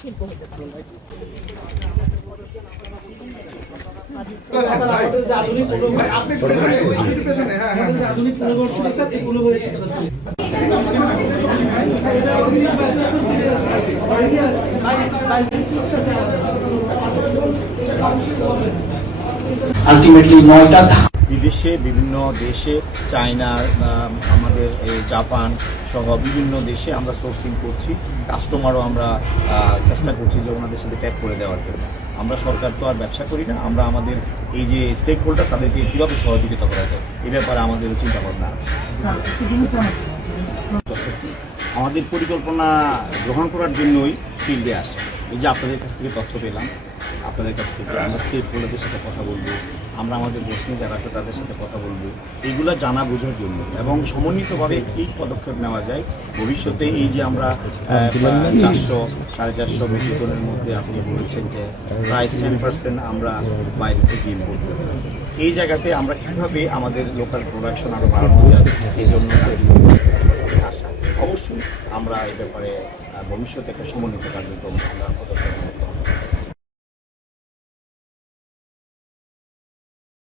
শিল্প হতে পারে। আলটিমেটলি 9টা বিদেশে বিভিন্ন দেশে চায়না, আমাদের জাপান সহ বিভিন্ন দেশে আমরা সোর্সিং করছি। কাস্টমারও আমরা চেষ্টা করছি যে ওনাদের সাথে ট্যাগ করে দেওয়ার জন্য। আমরা সরকার তো আর ব্যবসা করি না, আমরা আমাদের এই যে স্টেক হোল্ডার তাদেরকে কীভাবে সহযোগিতা করা যায় এ ব্যাপারে আমাদের চিন্তা ভাবনা আছে। আমাদের পরিকল্পনা গ্রহণ করার জন্যই ফিল্ডে আসে। এই যে আপনাদের কাছ থেকে তথ্য পেলাম, আপনাদের কাছ থেকে আমরা স্টেক হোল্ডারদের সাথে কথা বলবো, আমরা আমাদের বসনি যারা আছে তাদের সাথে কথা বলবো, এইগুলো জানা বোঝার জন্য এবং সমন্বিতভাবে কী পদক্ষেপ নেওয়া যায় ভবিষ্যতে। এই যে আমরা 400-450 মেট্রিক টনের মধ্যে আপনি বলেছেন যে প্রায় 10% আমরা বাইরে থেকে ইম্পোর্ট করি, এই জায়গাতে আমরা কীভাবে আমাদের লোকাল প্রোডাকশন আরও বাড়ানো যায় এই জন্য আসা। অবশ্যই আমরা এই ব্যাপারে ভবিষ্যতে একটা সমন্বিত কার্যক্রম আমরা